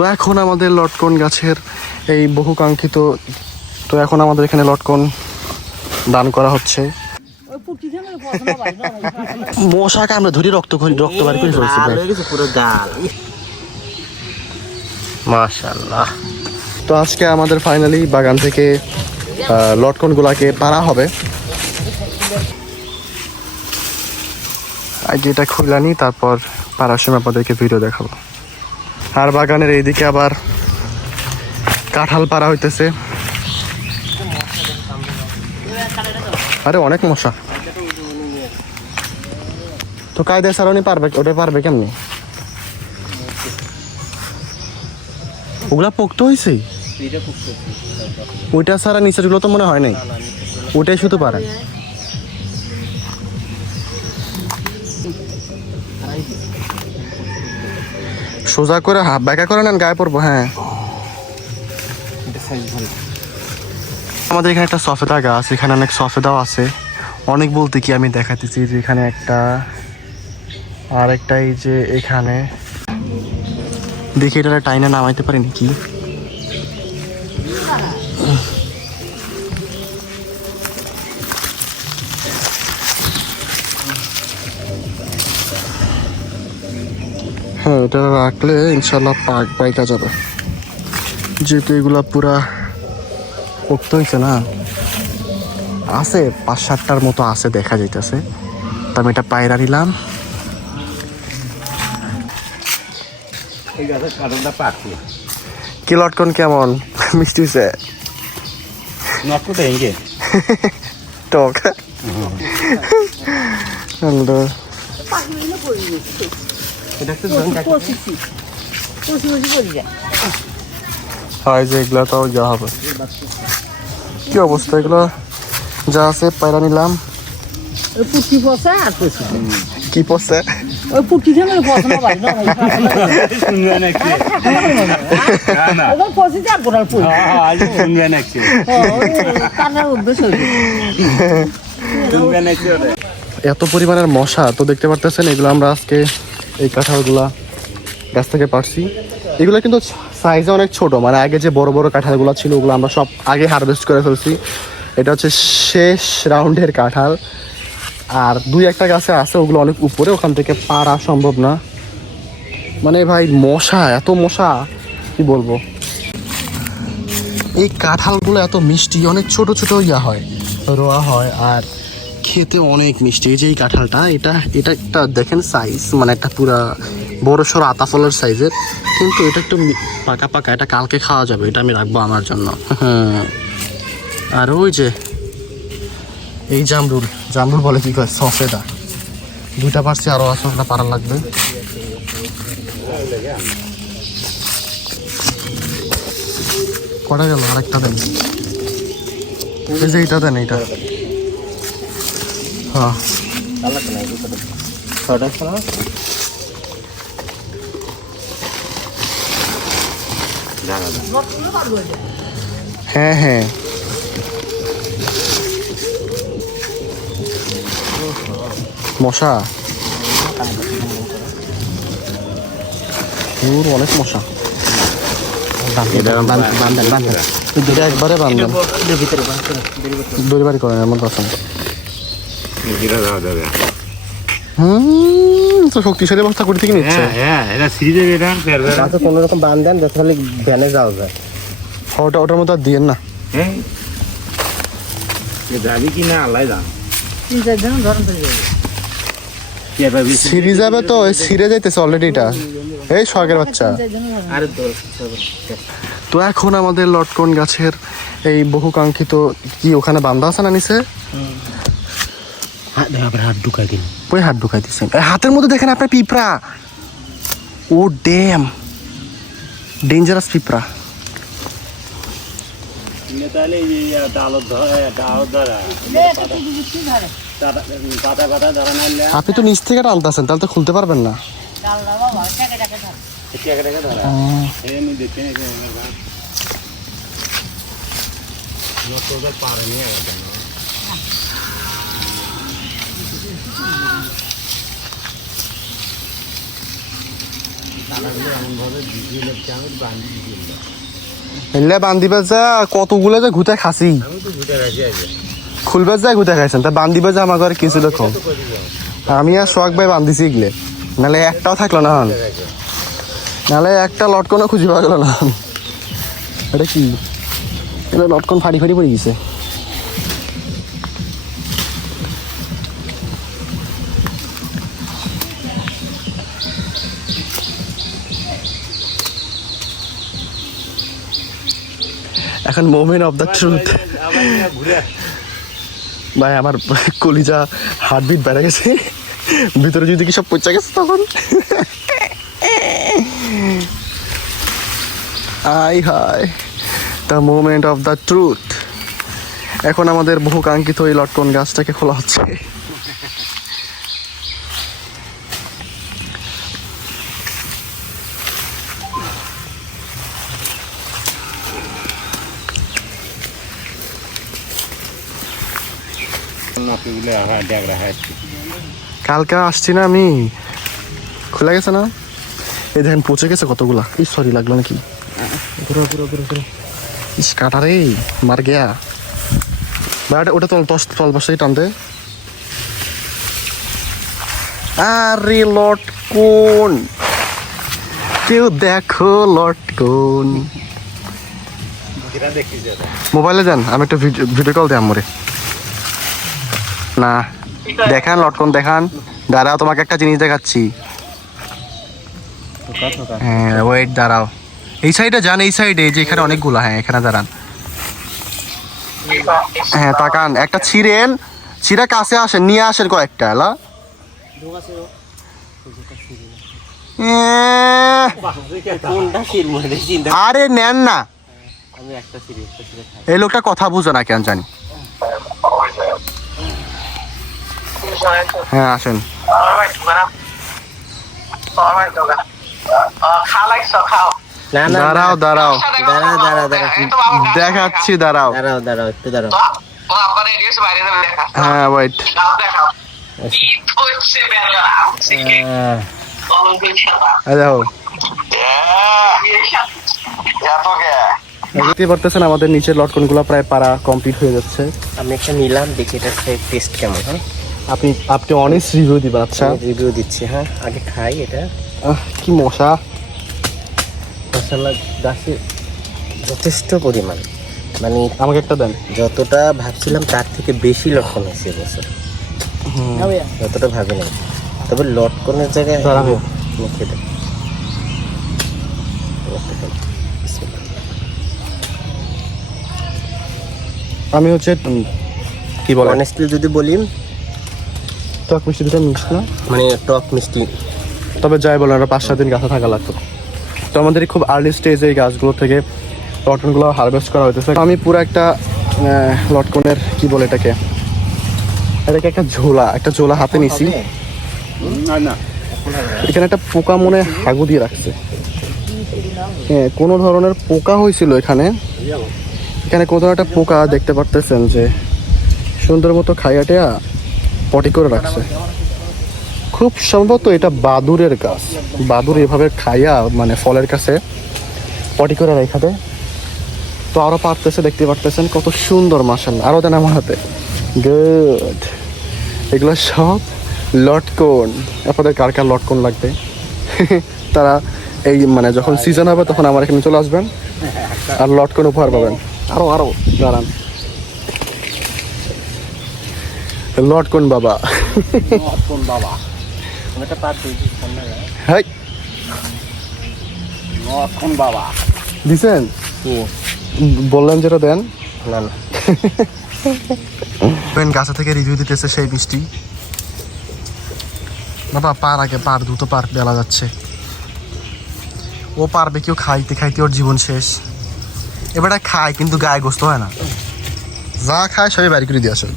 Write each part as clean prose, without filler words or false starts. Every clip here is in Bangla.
তো এখন আমাদের লটকন গাছের এই বহুকাঙ্ক্ষিত, তো এখন আমাদের এখানে লটকন দান করা হচ্ছে। মশাকে আমরা ধরি রক্ত বার করে ফেলছি পুরো গাল। মাশাআল্লাহ। তো আজকে আমাদের ফাইনালি বাগান থেকে লটকন গুলাকে পাড়া হবে। আগে এটা খুলানি, তারপর পাড়ার সময় আপনাদেরকে ভিডিও দেখাবো। আর বাগানের এইদিকে আবার কাঁঠাল পাড়া হইতেছে। আরে অনেক মশা। তো কায়দা সারণি পারবে, ওটা পারবে কেমনি? ওগুলা পোক্ত হয়েছে, ওইটা ছাড়া নিচের গুলো তো মনে হয় নাই, ওটাই শুধু পারে। সোজা করে ব্যাকা করে নেন, গায়ে পড়বো। হ্যাঁ, আমাদের এখানে একটা সফেদা গাছ, এখানে অনেক সফেদাও আছে। অনেক বলতে কি আমি দেখাতেছি যে এখানে একটা, আর একটা এই যে এখানে দেখি, এটা টাইনে নামাইতে পারি নাকি। হ্যাঁ, এটা রাখলে ইনশাল্লাহ পাইকা যাবে, যেহেতু এগুলা পুরা পোক্ত হয়েছে না। আছে 5-7টার মতো আছে দেখা যাইতেছে। তো আমি এটা পায়রা নিলাম। কি লটকন কেমন মিষ্টি হয়েছে? টক। হয় যে এগুলা তো যা হবে। কি অবস্থা, এগুলো যা আছে পায়রা নিলাম। কি পড়ছে? এত পরিমাণের মশা তো দেখতে পারতেছেন। এগুলো আমরা আজকে এই কাঁঠালগুলা গাছ থেকে পারছি। এগুলো কিন্তু সাইজে অনেক ছোট, মানে আগে যে বড় বড় কাঁঠালগুলো ছিল ওগুলো আমরা সব আগে হারভেস্ট করে ফেলছি। এটা হচ্ছে শেষ রাউন্ডের কাঁঠাল। আর 2-1টা গাছে আছে, ওগুলো অনেক উপরে, ওখান থেকে পারা সম্ভব না। মানে ভাই মশা, এত মশা কি বলবো। এই কাঁঠালগুলো এত মিষ্টি, অনেক ছোট ছোট হয়, রোয়া হয়, আর খেতে অনেক মিষ্টি। এই যে এই কাঁঠালটা, এটা একটা দেখেন সাইজ, মানে একটা পুরা বড় সড়ো আতা ফলের সাইজের, কিন্তু এটা একটু পাকা পাকা। এটা কালকে খাওয়া যাবে, এটা আমি রাখবো আমার জন্য। হ্যাঁ, আর ওই যে এই জামরুল বলে কি কয়, সফেদা, 2টা পারছি, আরো আছে, ওটা পারার লাগবে। কটা গেল? আরেকটা দেন, এই যে এইটা দেন, এইটা। হ্যাঁ, হ্যাঁ হ্যাঁ, মশা অনেক মশা। একবারে বান্ধেন, ডেলিভারি করেন, এমন কথা। তো শক্তিশালী অবস্থা করে থেকে নিচ্ছে। কোনো রকম বান দেন, খালি ভ্যানে যাওয়া যায়। ওটার মতো আর দিয়েন না, যাবি কি না আল্লাহ জান। সিঁড়ি যাবে তো, সিঁড়ে যাইতেছে অলরেডি এটা। এই শখের বাচ্চা। তো এখন আমাদের লটকন গাছের এই বহুকাঙ্ক্ষিত, কি ওখানে বান্ধা আছে না নিচে, হাত ঢুকাই দিন। ওই হাত ঢুকাই দিচ্ছেন হাতের মধ্যে, দেখেন আপনার পিঁপড়া। ও ড্যাম, ডেঞ্জারাস পিঁপড়া। আপনি তো নিচ থেকে টানতেছেন, তাহলে তো খুলতে পারবেন না। এলে বান্ধিবে যা কতগুলো যে ঘুতে খাসি খুলবে যা ঘুতে খাইছেন তা বান্ধিবে যা আমার ঘরে কিছু কম আমি আর সোহাগ ভাই বান্ধিছি এগুলো নাহলে একটাও থাকলো না নাহলে একটা লটকনও খুঁজে পাওয়া গেল না এটা কি এটা লটকন ফাড়ি ফাড়ি পড়ে গেছে এখন মোমেন্ট অফ দ্য ট্রুথ ভাই আমার কলিজা হার্টবিট বেড়ে গেছে ভিতরে যদি কি সব পচা গেছে তখন আই হাই the moment of the truth এখন আমাদের বহু কাঙ্ক্ষিত এই লটকন গাছটাকে খোলা হচ্ছে কালকে আসছি না আমি খোলা গেছে না এই দেখেন পচে গেছে কতগুলা এই সরি লাগলো নাকি ইস কাটা রে মার গেয়া ওটা তল পাশে টানতে আরে লটকন কেউ দেখো লটকন মোবাইলে যান আমি একটা ভিডিও কল দিই আমরে না দেখান লটকন দেখান দাঁড়াও তোমাকে একটা জিনিস দেখাচ্ছি হ্যাঁ ওয়েট দাঁড়াও এই সাইডে যান এই সাইডে যে এখানে অনেকগুলো হ্যাঁ এখানে দাঁড়ান হ্যাঁ তাকান একটা ছিঁড়া কাছে আসেন নিয়ে আসেন কয়েকটা এলা আরে নেন না এই লোকটা কথা বুঝো না কেন জানি হ্যাঁ আসেন দাঁড়াও দাঁড়াও দেখাচ্ছি দাঁড়াও হ্যাঁ ওয়েট দেখো দেখতে পারতেছেন আমাদের নিচের লটকন গুলো প্রায় পাড়া কমপ্লিট হয়ে যাচ্ছে আমি একটা নিলাম দেখি এটা টেস্ট কেমন হ্যাঁ আপনি অনেস্ট রিভিউ দিবেন আচ্ছা রিভিউ দিচ্ছি হ্যাঁ আগে খাই এটা কি মশা মশলা গাছে যথেষ্ট পরিমাণ মানে আমাকে একটা দেন যতটা ভাবছিলাম তার থেকে বেশি লটকন হয়েছে এবছর যতটা ভাবি নাই তবে লটকনের জায়গায় মুখে দেয় আমি হচ্ছে কি বলে অনেস্টলি যদি বলি টক মিষ্টি দুটো মিক্স না মানে টক মিষ্টি তবে যাই বলেন আমরা 5-7 দিন গাছে থাকা লাগতো তো আমাদের খুব আর্লি স্টেজে এই গাছগুলো থেকে লটকনগুলো হারভেস্ট করা হইতেছে আমি পুরো একটা লটকনের কি বলে এটাকে একটা ঝোলা হাতে নিছি এখানে একটা পোকা মনে হাগু দিয়ে রাখছে হ্যাঁ কোনো ধরনের পোকা হয়েছিল এখানে কোথাও একটা পোকা দেখতে পারতেছেন যে সুন্দর মতো খাইয়াটিয়া পটি করে রাখছে খুব সম্ভবত এটা বাদুরের গাছ বাদুর এভাবে খাইয়া মানে ফলের কাছে পটি করে রেখা দেয় তো আরো পারতেছে দেখতে পারতেছেন কত সুন্দর মাশাআল্লাহ আরো দেন আমার হাতে গুড এগুলো সব লটকন আপনাদের কার কার লটকন লাগবে তারা এই মানে যখন সিজন হবে তখন আমার এখানে চলে আসবেন আর লটকন উপহার পাবেন আরো দাঁড়ান লটকন বাবা হাই লটকন বাবা দিছেন বললেন যেটা দেন না গাছা থেকে রিভিউ দিতেছে সেই মিষ্টি বাবা পার দ্রুত বেলা যাচ্ছে ও পারবে কেউ খাইতে ওর জীবন শেষ এবারে খায় কিন্তু গায়ে গোস্ত হয় না যা খায় সবাই বাড়ি করে দিয়ে আসে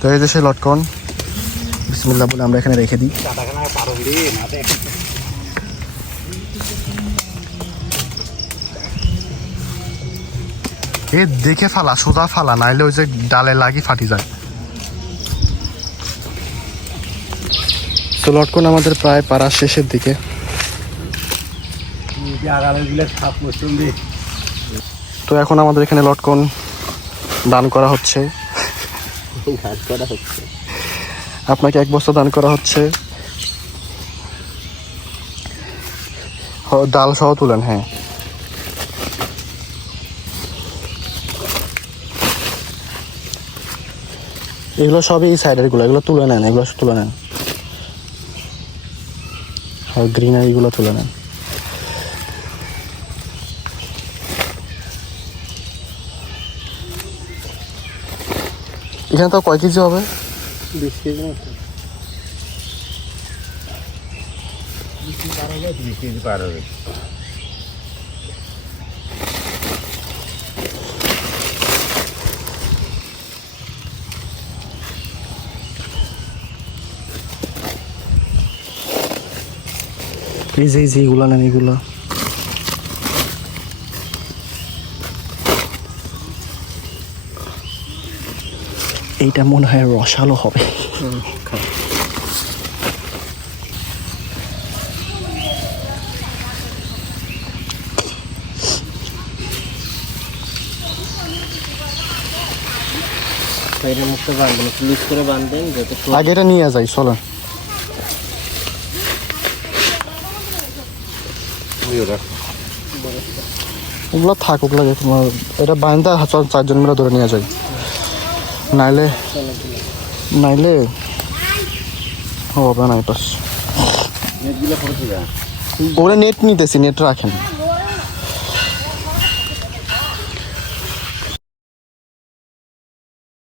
তো এই যে সেই লটকন বিসমিল্লাহ বলে আমরা এখানে রেখে দিই এ দেখে ফালা সোজা ফালা নাইলে ওই যে ডালে লাগি ফাটি যায় তো লটকন আমাদের প্রায় পাড়ার শেষের দিকে তো এখন আমাদের এখানে লটকন দান করা হচ্ছে। ঘাস করা হচ্ছে। আপনাকে 1 বস্তা দান করা হচ্ছে। ডাল সহ তুলেন। হ্যাঁ, এগুলো সবই এই সাইডের গুলো, এগুলো তুলে নেন, এগুলো তুলে নেন। আর গ্রিনারিগুলো তুলে নেন। এখানে তো কয় কেজি হবে? 20 কেজি মতো। 20 কেজি পার হবে। এই যে এইগুলো নেন, এগুলো। এইটা মনে হয় রসালো হবে। বাইরের মুখটা বাঁধবেন, একটু লুজ করে বাঁধবেন যাতে আগে এটা নিয়ে যাই, চলো। ওগুলো থাক, ওগুলো তোমার এটা বাইন্দা 4জন মিলে ধরে নিয়ে যাই, নাইলে হবে না। এটা নেটগুলো পড়ে ওরা নেট নিতেছি, নেট রাখেন।